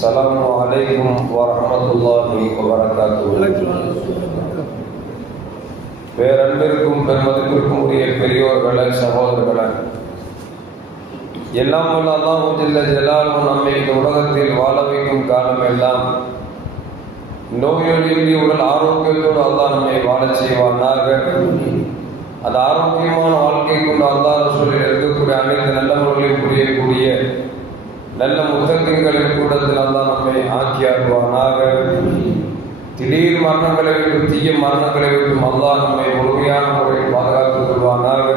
السلام عليكم ورحمة الله وبركاته பேரன்பிற்கும் பெருமதிப்பிற்கும் உரிய பெரியோர்களே சகோதரர்களே எல்லாம் வல்ல அல்லாஹ் ஜல்ல ஜலாலுஹு நம்மை இந்த உலகத்தில் வாழ வைக்கும் காலம் எல்லாம் நோயொழின்றி உடல் ஆரோக்கியத்தோடு அல்லாஹ் நம்மை வாழச் செய்வானாக அந்த ஆரோக்கியமான வாழ்க்கை கொண்டு அல்லாஹ் ரசூலில் இருக்கக்கூடிய அனைத்து நல்ல முறையில் புரியக்கூடிய நல்ல முத்தகங்களின் கூட்டத்தில் அல்லாஹ் நம்மை ஆக்கியாக்குவானாக. திடீர் மரணங்களை விட்டு தீய மரணங்களை விட்டும் அல்லாஹ் நம்மை முழுமையான முறையில் பாதுகாத்துக் கொள்வானாக.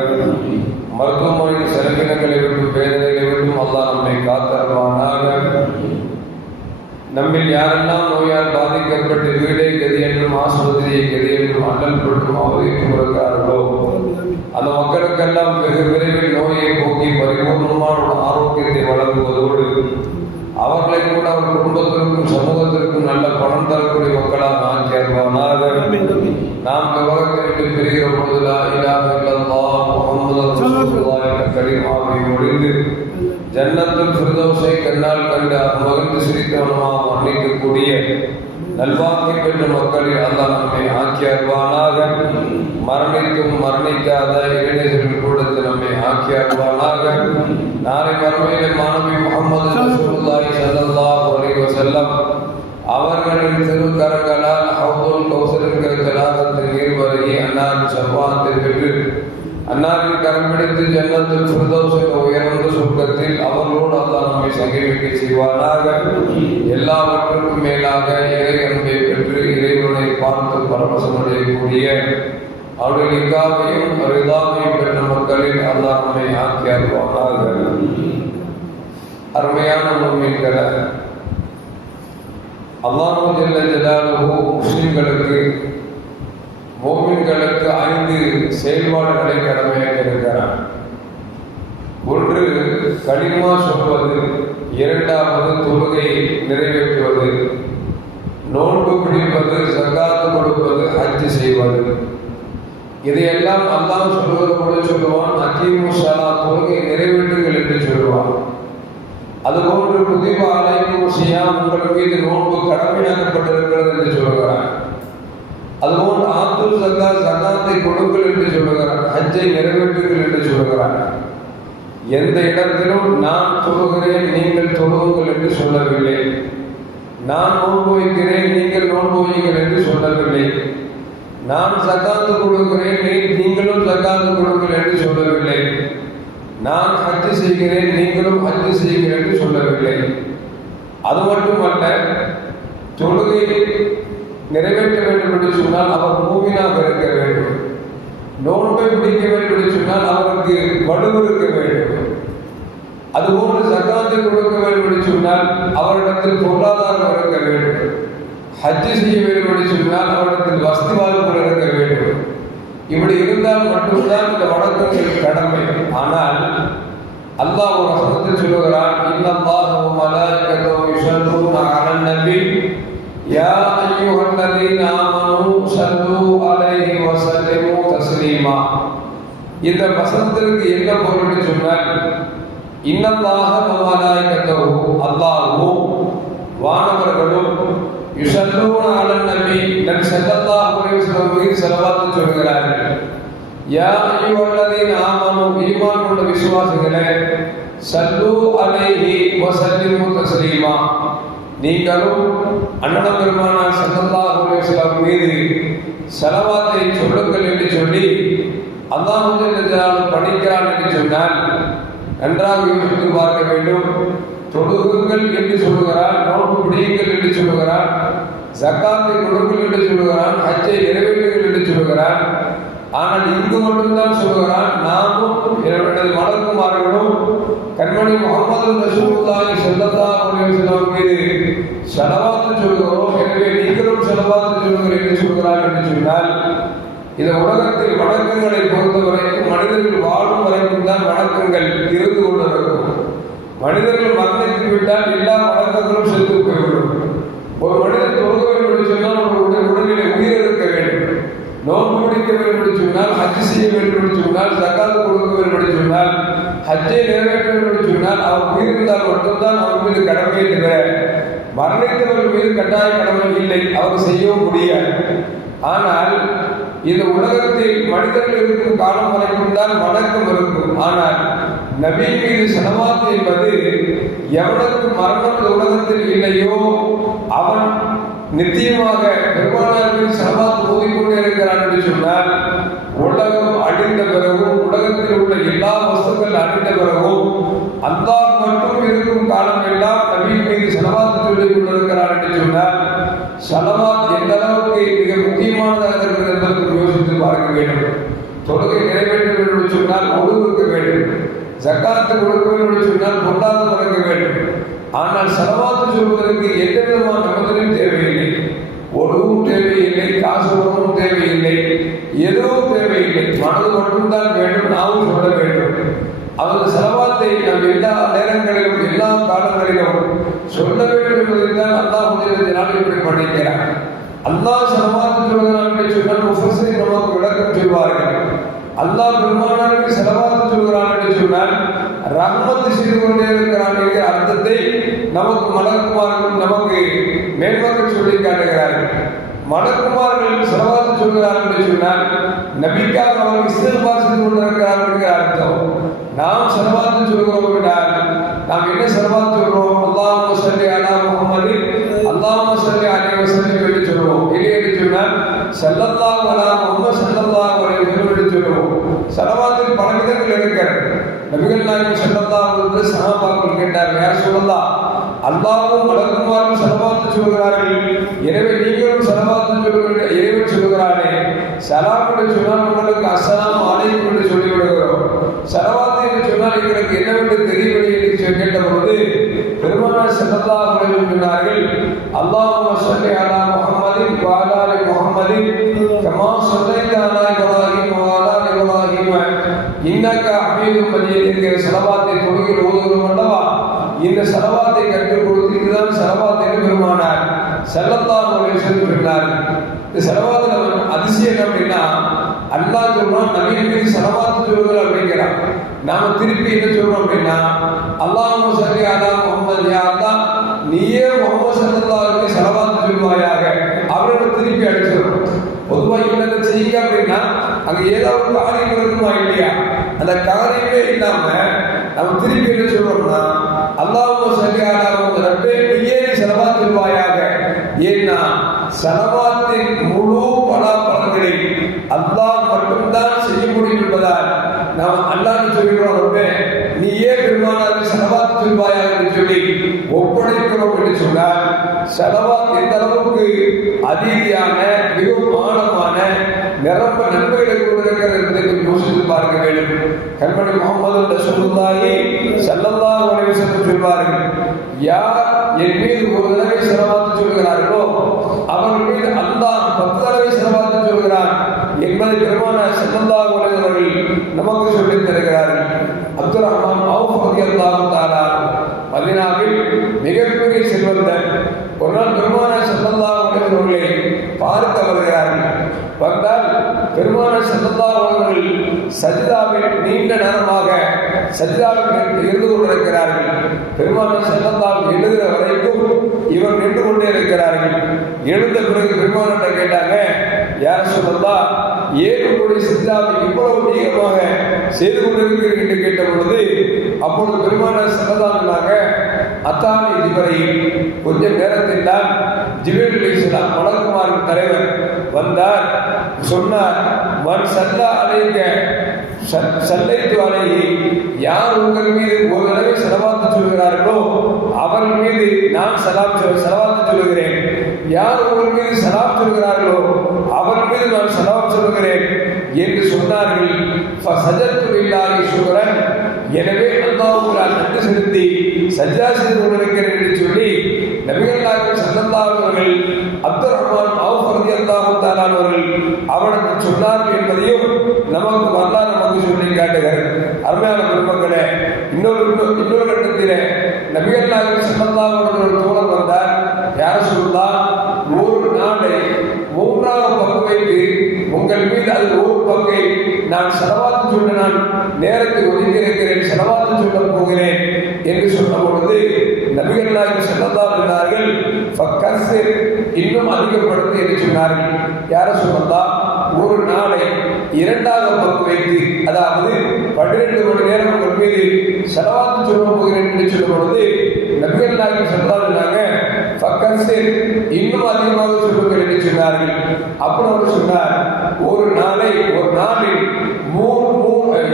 மருத்துவமனையின் செலவினங்களை விட்டும் வேதனைகளை விட்டும் அல்லாஹ் நம்மை காத்தருவானாக. நம்மில் யாரெல்லாம் நோயால் பாதிக்கப்பட்டு வீடை கதி என்றும் ஆஸ்பத்திரியை கதி என்றும் அல்லல் பட்டும் அவதித்து வருகிறார்களோ அந்த மக்களுக்கெல்லாம் வெகு விரைவில் நோயை போக்கி பரிபூர்ணமான ஆரோக்கியத்தை வழங்குவதோடு அவர்களை கூட அவர் குடும்பத்திற்கும் சமூகத்திற்கும் நல்ல பணம் தரக்கூடிய மக்களாக நான் அருவானாக நாம் இந்த உலகத்திற்கு பெறுகிற பொழுது ஜன்னத்தில் இலாஹ ஒழிந்து கண்ணால் கண்டு மகிழ்ந்து சிரித்தவனமாக மன்னிக்கக்கூடிய நல்வாக்கை பெற்ற மக்களில் அல்லா நம்மை ஆக்கி அருவானாக மரணிக்கும் மரணிக்காத இளைஞர்கள் கூடத்தில் நம்மை ஆக்கி அருவானாக நாளை மறுமையிலே மாணவி முகமது ரசூலுல்லாஹி ஸல்லல்லாஹு அலைஹி வஸல்லம் அவர்களின் திருக்கரங்களால் ஹவுதுல் கௌசர் என்கிற ஜலாதத்தில் நீர்வரையை அன்னார் செவ்வாத்தில் பெற்று அன்னாரின் கரம் பிடித்து ஜன்னத்தில் ஃபிர்தௌஸ் உயர்ந்த சுருக்கத்தில் அவர்களோடு அல்லாஹ் நம்மை சங்கமிக்க செய்வானாக. எல்லாவற்றுக்கும் மேலாக இறை அன்பை பெற்று இறைவனை பார்த்து பரவசமடையக்கூடிய அவருடைய நிக்காவையும் ரிதாவையும் பெற்ற மக்களில் அல்லாஹ் நம்மை ஆக்கி அருவானாக அருமையான முன்மீன்களை அல்லாஹு ஜல்ல ஜலாலுஹு முஸ்லிம்களுக்கு மோமின்களுக்கு ஐந்து செயல்பாடுகளை இருக்கிறான் ஒன்று களிமா சொல்வது இரண்டாவது தொழுகை நிறைவேற்றுவது நோன்பு பிடிப்பது சக்காத்து கொடுப்பது ஹஜ் செய்வது. இதையெல்லாம் அல்லாம் சொல்வது கூட சொல்லுவான் அக்கீமு ஷலா தொழுகை நிறைவேற்றுங்கள் என்று சொல்லுவான். அதுபோன்று புதிவ அழைக்கும் சியாம் உங்களுக்கு இது நோன்பு கடமையாக்கப்பட்டிருக்கிறது என்று சொல்கிறான். அதுவும் ஆத்துல் சக்கா சக்காத்தை கொடுங்கள் என்று சொல்லுகிறான் ஹஜ்ஜை நிறைவேற்றுங்கள் என்று சொல்லுகிறான் எந்த இடத்திலும் நான் தொழுகிறேன் நீங்கள் தொழுகுங்கள் என்று சொல்லவில்லை. நான் நோன்பு வைக்கிறேன் நீங்கள் நோன்பு வையுங்கள் என்று சொல்லவில்லை. நான் சக்காத்து கொடுக்கிறேன் நீ- நீங்களும் சக்காத்து கொடுங்கள் என்று சொல்லவில்லை. நான் ஹஜ்ஜு செய்கிறேன் நீங்களும் ஹஜ்ஜு செய்கிறேன் என்று சொல்லவில்லை. அது மட்டுமல்ல தொழுகை நிறைவேற்ற வேண்டும் என்று சொன்னால் அவர் மூவினாக இருக்க வேண்டும். நோன்பை பிடிக்க வேண்டும் என்று சொன்னால் அவருக்கு வலு இருக்க வேண்டும். அதுபோன்று சக்காத்தை கொடுக்க வேண்டும் என்று சொன்னால் அவரிடத்தில் பொருளாதாரம் இருக்க வேண்டும். ஹஜ்ஜு செய்ய வேண்டும் என்று சொன்னால் அவரிடத்தில் வசதி வாய்ப்புகள் இருக்க வேண்டும். இப்படி இருந்தால் மட்டும்தான் இந்த வணக்கங்கள் கடமை. ஆனால் அல்லாஹ் ஒரு வசனத்தில் சொல்லுகிறான் இன்னல்லாஹ வ மலாயிகத்துஹு யுஸல்லூன அலன் நபி يا أيها الذين آمنوا صلوا عليه وسلموا تسليما. இந்த வசனத்திற்கு என்ன பொருள் சொன்னால் இன்னல்லாக வ அல்லாஹும் வானவர்களும் யுசல்லூன அலன் நபி நபி ஸல்லல்லாஹு அலைஹி வஸல்லம் மீது ஸலவாத் சொல்கிறார்கள். யா அய்யுஹல்லதீன ஆமனு ஈமான் கொண்ட விசுவாசிகளே சல்லு அலைஹி வஸல்லிமு தஸ்லீமா. நீங்களும் அண்ணன பெருமானார் ஸல்லல்லாஹு அலைஹி மீது செலவாத்தை சொல்லுங்கள் என்று சொல்லி அல்லாஹ் படிக்கிறான் என்று சொன்னால் நன்றாக யோசித்து பார்க்க வேண்டும். தொழுகுங்கள் என்று சொல்லுகிறான் நோன்பு பிடியுங்கள் என்று சொல்லுகிறான் ஜக்காத்தை கொடுங்கள் என்று சொல்லுகிறான் அச்சை நிறைவேற்றுங்கள் என்று சொல்லுகிறான். ஆனால் இங்கு மட்டும்தான் சொல்லுகிறான் நாமும் என்னுடைய மலக்குமார்களும் கண்மணி முகமது ரசூலுல்லாஹி ஸல்லல்லாஹு அலைஹி வஸல்லம் மீது ஸலவாத் சொல்கிறோம். எனவே நீங்களும் ஸலவாத் சொல்லுங்கள் என்று சொல்கிறார் என்று சொன்னால் இந்த உலகத்தில் வணக்கங்களை பொறுத்த வரைக்கும் மனிதர்கள் வாழும் வரைக்கும் தான் வணக்கங்கள் இருந்து கொண்டிருக்கும். மனிதர்கள் மரணித்து விட்டால் எல்லா வணக்கங்களும் செத்து போய்விடும். ஒரு மனிதன் தொழுக வேண்டும் என்று சொன்னால் ஒரு உடல் உடலிலே உயிர் இருக்க வேண்டும் நோன்பு பிடிக்க வேண்டும் என்று சொன்னால் ஹஜ் செய்ய வேண்டும் என்று சொன்னால் ஜக்காத்து கொடுக்க வேண்டும் என்று சொன்னால் ஹஜ்ஜை நிறைவேற்ற வேண்டும் என்று சொன்னால் அவர் உயிர் மட்டும்தான் அவர் மீது கடமை தவிர மரணித்தவர்கள் மீது கட்டாய கடமை இல்லை அவர் செய்யவும் முடியாது. ஆனால் இந்த உலகத்தில் மனிதர்கள் இருக்கும் காலம் வரைக்கும் தான் வணக்கம் இருக்கும். ஆனால் நபி மீது செலவாத்து என்பது எவனுக்கு மரணம் உலகத்தில் இல்லையோ அவன் நிச்சயமாக பெருமானார் மீது செலவாத்து ஓதிக்கொண்டே இருக்கிறான் என்று சொன்னால் பிறகும் உலகத்தில் உள்ள எல்லா வசங்கள் அழிந்த பிறகும் அல்லாஹ் மட்டும் இருக்கும் காலம் எல்லாம் நபி மீது செலவாத்து சொல்லிக் கொண்டிருக்கிறார் என்று சொன்னால் சலவாத் எந்த அளவுக்கு மிக முக்கியமானதாக இருக்கிறது என்பதற்கு யோசித்து பார்க்க வேண்டும். தொழுகை நிறைவேற்ற வேண்டும் என்று சொன்னால் இருக்க வேண்டும். ஜக்காத்து கொடுக்க வேண்டும் என்று சொன்னால் பொருளாதாரம் வழங்க வேண்டும். ஆனால் செலவாத்து சொல்வதற்கு எந்த விதமான நிபந்தனையும் தேவையில்லை. ஒழுவும் தேவையில்லை காசு ஒன்றும் தேவையில்லை. தேவையில்லை மனது மட்டும்தான் வேண்டும் நாமும் சொல்ல வேண்டும். அவரது செலவாத்தை நாம் எல்லா நேரங்களிலும் எல்லா காலங்களிலும் சொல்ல வேண்டும் என்பதைத்தான் அல்லாஹ் முதலில் இப்படி பண்ணிக்கிறார் அல்லாஹ் செலவாத்து சொல்கிறான் சொன்னால் முஃபஸை நமக்கு விளக்கம் சொல்வார்கள். அல்லாஹ் பெருமானாருக்கு செலவாத்து சொல்கிறான் என்று சொன்னால் ரஹ்மத்து செய்து கொண்டே இருக்கிறான் என்கிற அர்த்தத்தை நமக்கு மலக்குமார்கள் நமக்கு மேம்பக்க சொல்லி காட்டுகிறார்கள். மலக்குமார்கள் செலவாத்து சொல்கிறார்கள் என்று சொன்னால் நபிக்காக அவர்கள் இஸ்திஃபார் செய்து கொண்டிருக்கிறார்கள் என்கிற அர்த்தம். நாம் செலவாத்து சொல்கிறோம் என்றால் நாம் என்ன செலவாத்து சொல்கிறோம்? அல்லாஹ் சல்லி அலா முகமது அல்லாஹ் சல்லி அலைஹி வசல்லி என்று சொல்லுவோம் இல்லை என்று சொன்னால் செல்லல்லா அலா முகமது செல்லல்லா அலைஹி என்று சொல்லுவோம் செலவாத்தில் பல விதங்கள் இருக்கிறது. நபிகள் நாயகம் செல்லல்லா என்று சகாபாக்கள் கேட்டார் யார் சொல்லலாம் அல்லாவும் மலக்குமாரும் சலவாத்து சொல்கிறார்கள். எனவே நீங்களும் சலவாத்து சொல்கிற இறைவன் சொல்கிறானே சலாம் என்று சொன்னால் உங்களுக்கு அஸ்ஸலாம் அலைக்கும் என்று சொல்லி விடுகிறோம். சலவாத்து என்று சொன்னால் எங்களுக்கு என்னவென்று தெரியவில்லை என்று சொல்லி கேட்டபோது பெருமானார் ஸல்லல்லாஹு அவர்கள் சொன்னார்கள் அல்லாஹ் சொல்லி அலா முகமதின் வ முகமதின் கமா ஸல்லைத அலா இப்ராஹிம் வ அலா ஆலி இப்ராஹிம். இன்னக சலவாத்தை தொழுகையில் ஓதுகிறோம் அல்லவா? இந்த சலவாத்தை கற்றுக் கொடுத்து இதுதான் சலவாத் என்று பெருமானார் செல்லத்தான் அலைஹி வஸல்லம் சொன்னார். இந்த சலவாத்துல அதிசயம் அப்படின்னா அல்லாஹ் சொல்றான் நவீன மீது சலவாத்து சொல்லுங்கள் அப்படிங்கிறான். நாம திருப்பி என்ன சொல்றோம் அப்படின்னா அல்லாஹ் சல்லி அலா முஹம்மது யா அல்லாஹ் நீயே முகமது ஸல்லல்லாஹு அலைஹி சலவாத்து சொல்வாயாக அவரோட திருப்பி அடிச்சிடும் பொதுவாக இவங்க செய்யுங்க அப்படின்னா அங்க ஏதாவது காரியம் இருக்குமா இல்லையா அந்த காரியமே இல்லாம நம்ம திருப்பி என்ன சொல்றோம்னா அல்லாஹ் சல்லி அலா முஹம்மது ரப்பே நீயே செலவாத்து சொல்வாயாக ஏன்னா செலவாத்தின் முழு பலாபலங்களை அல்லாஹ் மட்டும்தான் செய்ய முடியும் என்பதால் நாம் அல்லாஹ் சொல்கிறோம் ரப்பே நீயே பெருமானாருக்கு செலவாத்து சொல்வாயாக என்று சொல்லி ஒப்படைக்கிறோம் என்று சொன்னால் செலவா எந்த அளவுக்கு அதீதியான மிகவும் ஆழமான நிரம்ப நன்மைகளை கொண்டிருக்கிறது என்பதை யோசித்து பார்க்க வேண்டும். கண்மணி முகமது ரசூலுல்லாஹி ஸல்லல்லாஹு அலைஹி வஸல்லம் சொல்வார்கள் யார் என் மீது ஒரு தடவை செலவாத்து சொல்கிறார்களோ அவர்கள் மீது அல்லாஹ் பத்து தடவை செலவாத்து சொல்கிறான். என்பதை பெருமான ஸல்லல்லாஹு உலகவர்கள் நமக்கு சொல்லித் தருகிறார்கள். அப்துல் ரஹ்மான் அவுஃப் ரலியல்லாஹு மதினாவில் மிகப்பெரிய செல்வந்தன் ஒரு நாள் பெருமான ஸல்லல்லாஹு உலகவர்களை அவர்களை பார்க்க வருகிறார்கள் வந்தால் பெருமான ஸல்லல்லாஹு உலகவர்கள் சஜிதாவில் நீண்ட நேரமாக சஜிதாவில் இருந்து கொண்டிருக்கிறார்கள். பெருமான ஸல்லல்லாஹு எழுதுகிற வரைக்கும் இவர் நின்று கொண்டே இருக்கிறார்கள். எழுந்த பிறகு பெருமானார்ட்ட கேட்டாங்க யார் சொல்லலாம் ஏன் உங்களுடைய சித்தாவை இவ்வளவு நீளமாக செய்து கொண்டிருக்கிறீர்கள் என்று கேட்ட பொழுது அப்பொழுது பெருமானார் சொல்லதாங்க அத்தானி இதுவரை கொஞ்ச நேரத்தில் தான் ஜிபில் அலிஸ்லாம் வழக்குமாரின் தலைவர் வந்தார். சொன்னார் மண் சல்லா அலைங்க சல்லைத்து அலையை யார் உங்கள் மீது ஒரு தடவை செலவாத்து சொல்கிறார்களோ அவர்கள் மீது நான் சலாம் செலவாத்து சொல்லுகிறேன். யார் உங்கள் மீது செலாப் சொல்கிறார்களோ அவர் மீது நான் சலாம் சொல்கிறேன் என்று சொன்னார்கள். சஜத்து இல்லாத சுகரன். எனவே அல்லாஹ் நன்றி செலுத்தி சஜ்ஜா செய்து கொண்டிருக்கிறேன் என்று சொல்லி நபிகள் நாயகம் அவர்கள் அப்துல் ரஹ்மான் அவுஃப் ரலியல்லாஹு அவர்கள் அவனுக்கு சொன்னார்கள் என்பதையும் நமக்கு வரலாறு நமக்கு சொல்லி காட்டுகிறது அருமையான குடும்பங்களே இன்னொரு இன்னொரு கட்டத்திலே நபிகள் நாயகம் அவர்கள் தோழர் வந்தார். யார் சொல்லலாம் ஒரு நாளை மூன்றாவது பங்கு வைத்து உங்கள் மீது அது ஒரு பங்கை நான் செலவாத்து சொல்ல நான் நேரத்தை ஒதுக்கி இருக்கிறேன் செலவாத்து சொல்ல போகிறேன் என்று சொன்ன பொழுது நபிகள் நாயகம் செல்லதா இருந்தார்கள் இன்னும் அதிகப்படுத்தி என்று சொன்னார்கள். யார சொல்லலாம் ஒரு நாளை இரண்டாவது பங்கு வைத்து அதாவது பன்னிரண்டு மணி நேரம் உங்கள் மீது செலவாத்து சொல்ல போகிறேன் என்று சொல்லும் பொழுது நபிகள் நாயகம் செல்லதா ஃபக்கஸ்ஸிர் இன்னும் அதிகமாக சொல்லுங்கள் என்று சொன்னார்கள். அப்புறம் அவர் சொன்னார் ஒரு நாளை ஒரு நாளில் மூணு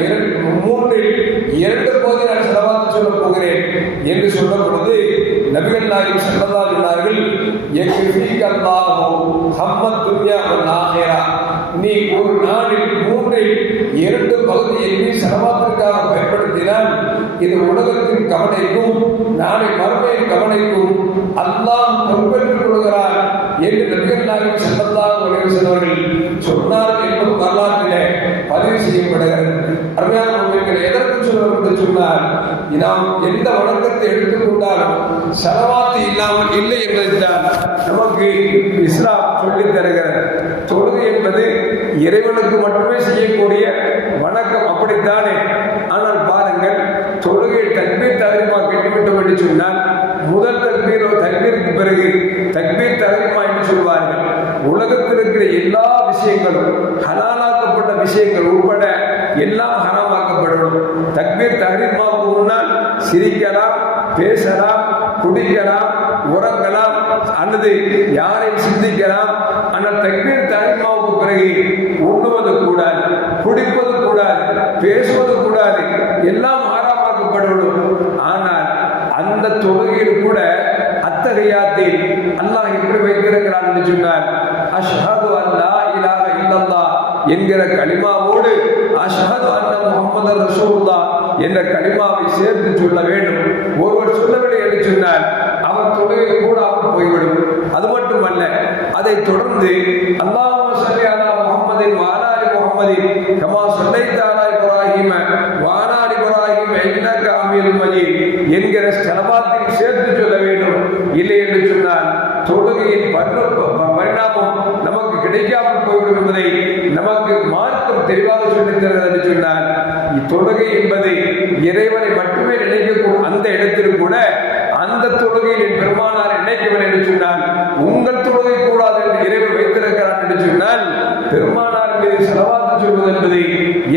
இரண்டு மூன்றில் இரண்டு போது நான் செலவாத்து சொல்ல போகிறேன் என்று சொல்லும் பொழுது நபிகள் நாயகம் செல்லதா சொன்னார்கள் எக்கு அல்லாஹோ ஹம்மத் துன்யா வல் நீ ஒரு நாளில் மூன்றில் இரண்டு பகுதியை நீ செலவாத்திற்காக பயன்படுத்தினால் இது உலகத்தின் கவனைக்கும் நாளை மறுமையின் கவனைக்கும் அல்லாம் பொறுப்பேற்றுக் கொள்கிறார் என்று நபிகள் நாயகம் செல்லல்லாஹு அலைஹி சொன்னார் என்பது வரலாற்றிலே பதிவு செய்யப்படுகிறது. அருமையான எதற்கு சொல்வது என்று சொன்னார் நாம் எந்த வணக்கத்தை எடுத்துக்கொண்டாலும் செலவாத்து இல்லாமல் இல்லை என்பதுதான் நமக்கு இஸ்லாம் சொல்லித் தருகிறது. தொழுது என்பது இறைவனுக்கு மட்டுமே செய்யக்கூடிய வணக்கம் அப்படித்தானே? தொழுகை தக்பீர் தகரிமா கெட்டுவிட்டோம் என்று சொன்னால் முதல் தக்பீரோ தக்பீருக்கு பிறகு தக்பீர் தகரிமா என்று சொல்வார்கள். உலகத்தில் இருக்கிற எல்லா விஷயங்களும் ஹலாலாக்கப்பட்ட விஷயங்கள் உட்பட எல்லாம் ஹராமாக்கப்படணும் தக்பீர் தகரிமாவுக்கு முன்னால் சிரிக்கலாம் பேசலாம் குடிக்கலாம் உறங்கலாம் அல்லது யாரை சிந்திக்கலாம். ஆனால் தக்பீர் தகரிமாவுக்கு பிறகு உண்ணுவது கூடாது குடிப்பது கூடாது பேசுவது கூடாது எல்லாம் என்று சொன்னார். அஷ்ஹது அல்லா இலாஹ இல்லல்லாஹ் என்கிற கலிமாவோடு அஷ்ஹது அன்ன முகமது ரசூல்லா என்ற கலிமாவை சேர்த்து சொல்ல வேண்டும். ஒருவர் சொல்லவில்லை என்று சொன்னால் அவர் தொழுகை கூடாமல் போய்விடும். அது மட்டுமல்ல அதை தொடர்ந்து அல்லாஹ் சல்லி அலா முஹம்மதின் முகமது முஹம்மதின் கமா சொல்லைத்த அலா இப்ராஹிம வாலாலி இப்ராஹிம இன்னக அமீல் மஜீத் என்கிற ஸ்தலபாத்தில் சேர்த்து சொல்ல வேண்டும். இல்லை என்று சொன்னால் தொழுகையின் பரிணாமம் நமக்கு கிடைக்காமல் போய்விடும் என்பதை நமக்கு மார்க்கம் தெளிவாக சொல்லித் என்று சொன்னால் இத்தொழுகை என்பது இறைவனை மட்டுமே நினைக்கக்கூடிய அந்த இடத்தில் கூட அந்த தொழுகையில் என் பெருமானார் நினைக்கவில்லை என்று சொன்னால் உங்கள் தொழுகை கூடாது என்று இறைவன் வைத்திருக்கிறான் என்று சொன்னால் பெருமானார் மீது செலவாத்து சொல்வது என்பது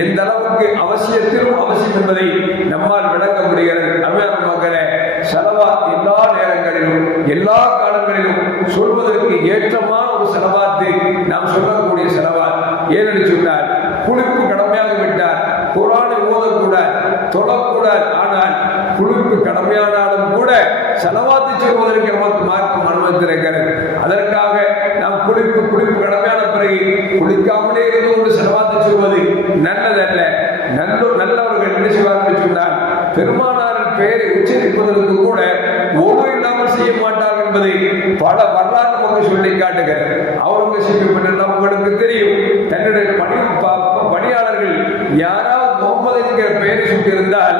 எந்த அளவுக்கு அவசியத்திலும் அவசியம் என்பதை நம்மால் விளங்க முடிகிறது. அருமையான மக்களே செலவா எல்லா நேரங்களிலும் எல்லா ஏற்றமான ஒரு செலவாத்து நாம் சொல்லக்கூடிய செலவாத் ஏனென்று சொன்னால் குளிப்பு கடமையாக விட்டார் குரானை ஓதக்கூடாது தொடக்கூடாது. ஆனால் குளிப்பு கடமையானாலும் கூட செலவாத்து செய்வதற்கு நமக்கு மார்க்கம் அனுமதித்திருக்கிறது. அதற்காக நாம் குளிப்பு குளிப்பு கடமையான பிறகு குளிக்காமலே இருந்து கொண்டு செலவாத்து செய்வது நல்லதல்ல. நல்ல நல்லவர்கள் என்ன செய்வார்கள் சொன்னால் பெருமானாரின் பெயரை உச்சரிப்பதற்கு கூட ஒழு இல்லாமல் செய்ய மாட்டார் என்பதை பல வரலாறு நமக்கு சொல்லி காட்டுகிறார் அவுரங்கசீப் பற்றியெல்லாம் உங்களுக்கு தெரியும். தன்னுடைய பணி பணியாளர்கள் யாராவது முகமது என்கிற பெயரை சுட்டியிருந்தால்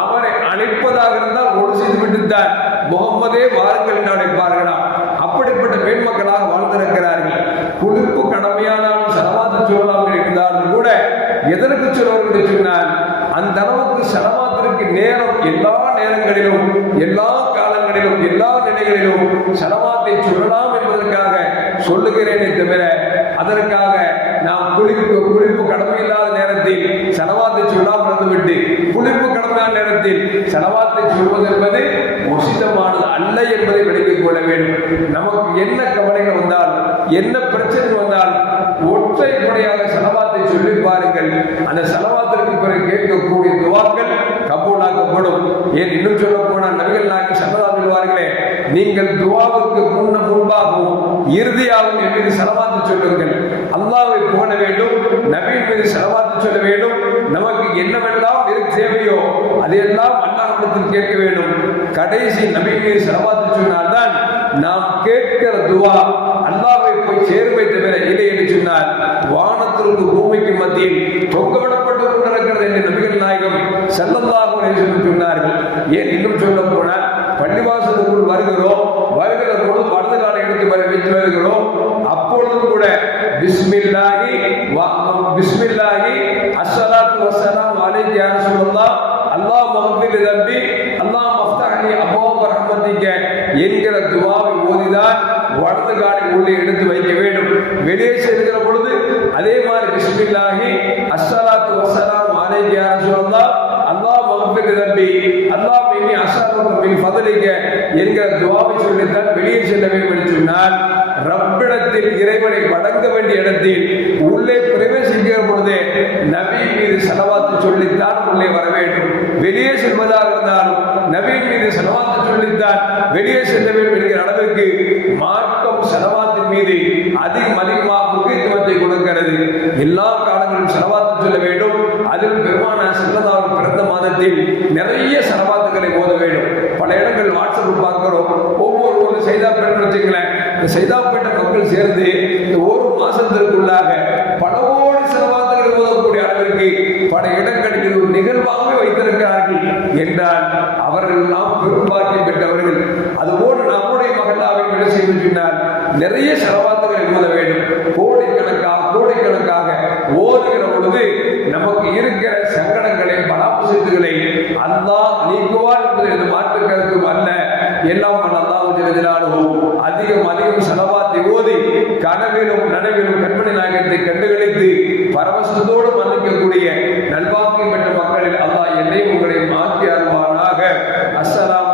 அவரை அழைப்பதாக இருந்தால் ஒரு செய்து விட்டுத்தான். முகம்மதே வாருங்கள் என்று அழைப்பார்களாம். அப்படிப்பட்ட பெண்மக்களாக வாழ்ந்திருக்கிறார்கள். குளிப்பு கடமையானாலும் செலவாத்து சொல்லலாம் இருந்தாலும் கூட எதற்கு சொல்வார்கள் என்று சொன்னால் அந்த அளவுக்கு செலவாத்திற்கு நேரம் எல்லா நேரங்களிலும் எல்லா காலங்களிலும் எல்லா நிலைகளிலும் செலவாத்தை சொல்லலாம் என்பதற்காக சொல்லுகிறேனே தவிர அதற்காக நாம் குளிப்பு குளிப்பு கடமை இல்லாத நேரத்தில் செலவாத்தை சொல்லாமல் இருந்துவிட்டு குளிப்பு கடமையான நேரத்தில் செலவாத்தை சொல்வது என்பது உசிதமானது அல்ல என்பதை விளங்கிக் கொள்ள வேண்டும். நமக்கு என்ன கவலைகள் வந்தால் என்ன பிரச்சனை வந்தால் ஒற்றை முறையாக செலவாத்தை சொல்லி பாருங்கள். அந்த செலவாத்திற்கு பிறகு கேட்கக்கூடிய துவாக்கள் கபூலாக்கப்படும். ஏன் இன்னும் சொல்ல போனால் நபிகள் நாயகம் சன்னதா சொல்வார்களே நீங்கள் துவாவுக்கு முன்ன முன்பாகவும் இறுதியாகவும் என் மீது செலவாத்து சொல்லுங்கள். அல்லாவை புகழ வேண்டும் நபியின் மீது செலவாத்து சொல்ல வேண்டும். நமக்கு என்னவெல்லாம் இருக்கு தேவையோ அதையெல்லாம் அல்லாஹிடத்தில் கேட்க வேண்டும். கடைசி நபி மீது செலவாத்து சொன்னால்தான் நாம் கேட்கிற துவா அல்லாவை போய் சேர்வை தவிர இல்லை என்று சொன்னால் வானத்திற்கு பூமிக்கு மத்தியில் தொங்கவிடப்பட்ட என்று நபிகள் நாயகம் செல்லல்லாஹு அலைஹி வஸல்லம் சொன்னார்கள் ஏன் இன்னும் சொல்ல போனால் பள்ளிவாசத்துக்குள் வருகிறோம் வருகிற பொழுது வலது காலை எடுத்து வர- வைத்து வருகிறோம். அப்பொழுதும் கூட பிஸ்மில்லாகி பிஸ்மில்லாகி பிஸ்மில்லாஹி அஸ்ஸலாத்து வஸ்ஸலாம் அலைஹி யா ரசூலல்லாஹ் அல்லாஹ் மஃபிர் தம்பி அல்லாஹ் மஃப்தஹ் லி ரஹ்மத்திக என்கிற துவாவை ஓதிதான் வலது காலை உள்ளே எடுத்து வைக்க வேண்டும். வெளியே செல்கிற பொழுது அதே மாதிரி பிஸ்மில்லாஹி வஸ்ஸலாமு அலைஹி யா ரசூலல்லாஹ் அல்லாஹ் மகஃபிர் தம்பி அல்லாஹ் மின்னி அஸ்ஸலாத்து மின் ஃபதலிக என்கிற துவாவை சொல்லித்தான் வெளியே செல்ல வேண்டும் என்று சொன்னால் ரப்பிடத்தில் இறைவனை வணங்க வேண்டிய இடத்தில் உள்ளே பிரவேசிக்கிற பொழுது நபி மீது செலவாத்து சொல்லித்தான் உள்ளே வர வேண்டும். வெளியே செல்வதாக இருந்தாலும் நபி மீது செலவாத்து சொல்லித்தான் வெளியே செல்ல வேண்டும் என்கிற அளவிற்கு மார்க்கம் செலவாத்தின் மீது அதிகம் அதிகமாக முக்கியத்துவத்தை கொடுக்கிறது. எல்லாம் பெருமான பிறந்த மாதத்தில் நிறைய செலவாத்துக்களை ஓத வேண்டும். பல இடங்கள் வாட்ஸ்அப் பார்க்கிறோம். ஒவ்வொரு ஒரு செய்தாப்பேட்டை வச்சுங்களேன் இந்த செய்தாப்பேட்டை மக்கள் சேர்ந்து இந்த ஒரு மாசத்திற்குள்ளாக பல கோடி ஓதக்கூடிய அளவிற்கு பல இடங்களில் ஒரு நிகழ்வாக வைத்திருக்கிறார்கள் என்றால் அவர்கள் நாம் பெரும்பாக்கியம் பெற்றவர்கள். அதுபோன்று நம்முடைய மகளாவை என்ன செய்து நிறைய செலவாத்துகளை எல்லாம் அல்லாஹ் ஜெயதிலாலும் அதிகம் அதிகம் செலவாத்தை ஓதி கனவிலும் நனவிலும் கண்மணி நாயகத்தை கண்டுகளித்து பரவசத்தோடு மன்னிக்கக்கூடிய நல்வாக்கியம் பெற்ற மக்களில் அல்லாஹ் என்னை உங்களை மாற்றி அருவானாக அஸ்ஸலாம்